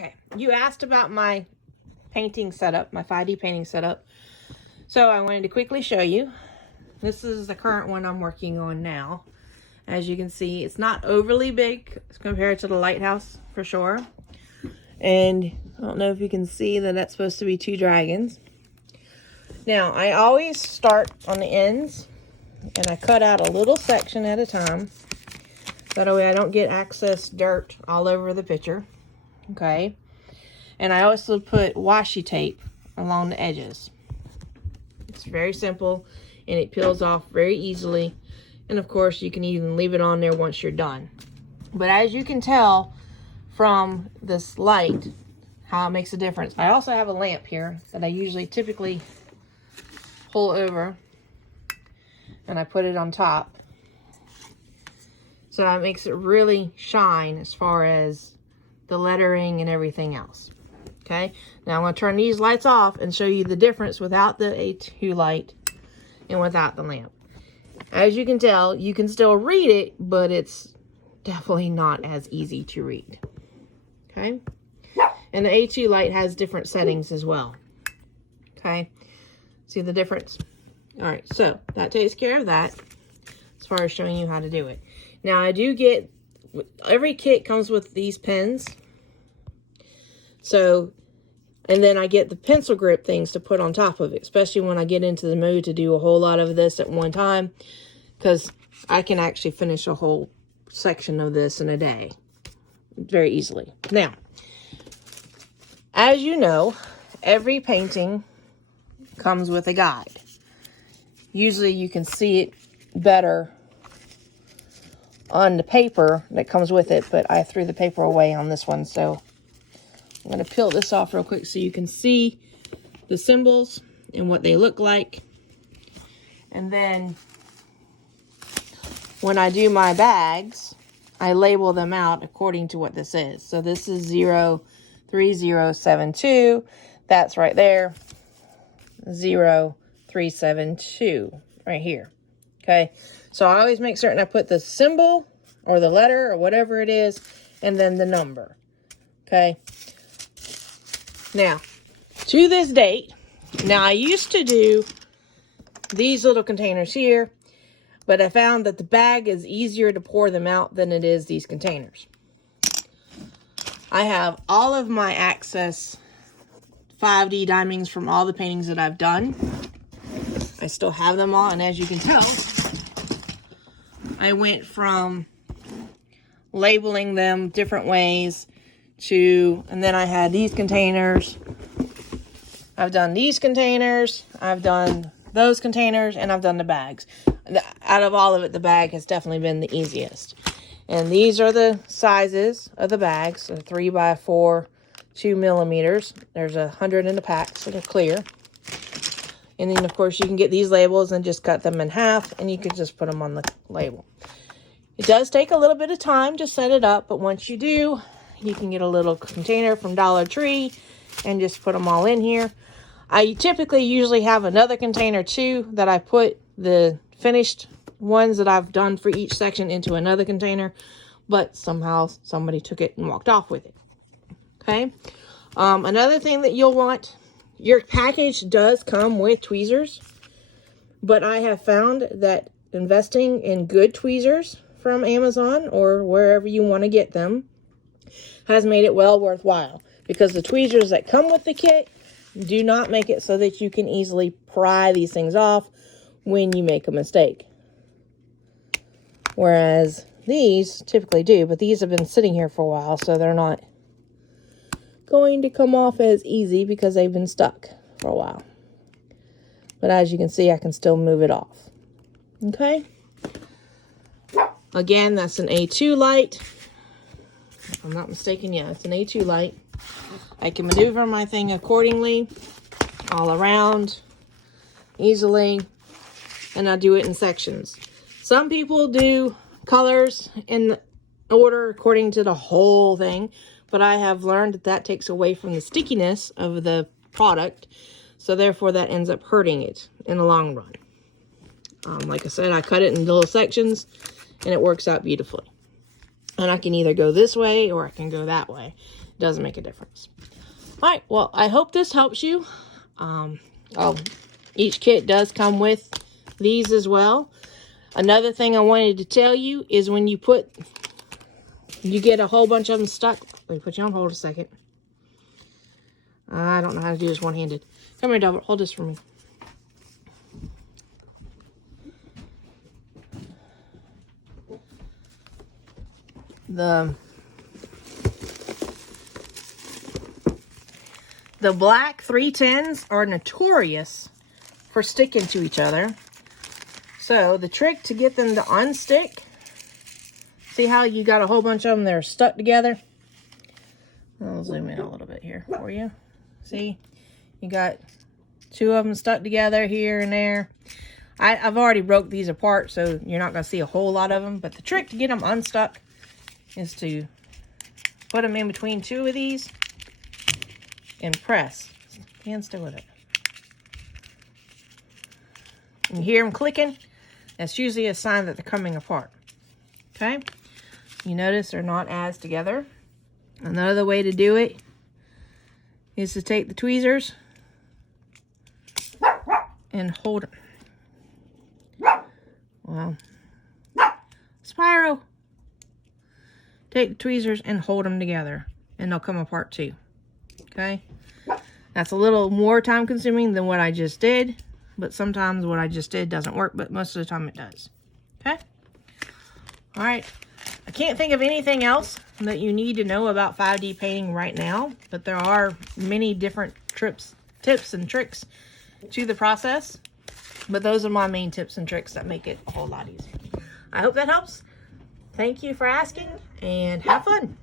Okay, you asked about my painting setup, my 5D painting setup. So I wanted to quickly show you. This is the current one I'm working on now. As you can see, it's not overly big compared to the lighthouse for sure. And I don't know if you can see that that's supposed to be 2 dragons. Now, I always start on the ends and I cut out a little section at a time. That way I don't get excess dirt all over the picture. Okay. And I also put washi tape along the edges. It's very simple and it peels off very easily. And of course you can even leave it on there once you're done. But as you can tell from this light, how it makes a difference. I also have a lamp here that I typically pull over and I put it on top. So it makes it really shine as far as the lettering and everything else. Okay, now I'm going to turn these lights off and show you the difference without the A2 light and without the lamp. As you can tell, you can still read it, but it's definitely not as easy to read. Okay, and the A2 light has different settings as well. Okay, see the difference? All right, so that takes care of that as far as showing you how to do it. Now I do get, every kit comes with these pens. So, and then I get the pencil grip things to put on top of it, especially when I get into the mood to do a whole lot of this at one time, because I can actually finish a whole section of this in a day very easily. Now, as you know, every painting comes with a guide. Usually you can see it better on the paper that comes with it, but I threw the paper away on this one, so I'm going to peel this off real quick so you can see the symbols and what they look like. And then when I do my bags, I label them out according to what this is. So this is 03072. That's right there. 0372 right here. Okay. So I always make certain I put the symbol or the letter or whatever it is and then the number. Okay. Now, to this date, now I used to do these little containers here, but I found that the bag is easier to pour them out than it is these containers. I have all of my Access 5D diamondings from all the paintings that I've done. I still have them all, and as you can tell, I went from labeling them different ways to, and then I had these containers. I've done these containers, I've done those containers, and I've done the bags. Out of all of it, the bag has definitely been the easiest. And these are the sizes of the bags, so 3x4, 2 millimeters. There's 100 in the pack, so they're clear. And then, of course, you can get these labels and just cut them in half, and you can just put them on the label. It does take a little bit of time to set it up, but once you do, you can get a little container from Dollar Tree and just put them all in here. I typically usually have another container too that I put the finished ones that I've done for each section into another container, but somehow somebody took it and walked off with it. Okay. Another thing that you'll want, your package does come with tweezers, but I have found that investing in good tweezers from Amazon or wherever you want to get them has made it well worthwhile, because the tweezers that come with the kit do not make it so that you can easily pry these things off when you make a mistake. Whereas these typically do, but these have been sitting here for a while, so they're not going to come off as easy because they've been stuck for a while. But as you can see, I can still move it off. Okay. Again, that's an A2 light. If I'm not mistaken, yeah, it's an A2 light. I can maneuver my thing accordingly, all around, easily, and I do it in sections. Some people do colors in order according to the whole thing, but I have learned that that takes away from the stickiness of the product, so therefore that ends up hurting it in the long run. Like I said, I cut it in little sections, and it works out beautifully. And I can either go this way or I can go that way. doesn't make a difference. All right, well, I hope this helps you. Each kit does come with these as well. Another thing I wanted to tell you is when you get a whole bunch of them stuck. Let me put you on hold a second. I don't know how to do this one-handed. Come here, Delbert. Hold this for me. The black 310s are notorious for sticking to each other. So the trick to get them to unstick, see how you got a whole bunch of them that are stuck together? I'll zoom in a little bit here for you. See, you got 2 of them stuck together here and there. I've already broke these apart, so you're not going to see a whole lot of them. But the trick to get them unstuck is to put them in between 2 of these and press. Stand still with it. You hear them clicking? That's usually a sign that they're coming apart. Okay? You notice they're not as together. Another way to do it is to take the tweezers and hold them. Well, Spyro. Take the tweezers and hold them together, and they'll come apart too. Okay? That's a little more time consuming than what I just did, but sometimes what I just did doesn't work, but most of the time it does. Okay? All right. I can't think of anything else that you need to know about 5D painting right now, but there are many different tips and tricks to the process. But those are my main tips and tricks that make it a whole lot easier. I hope that helps. Thank you for asking, and have fun.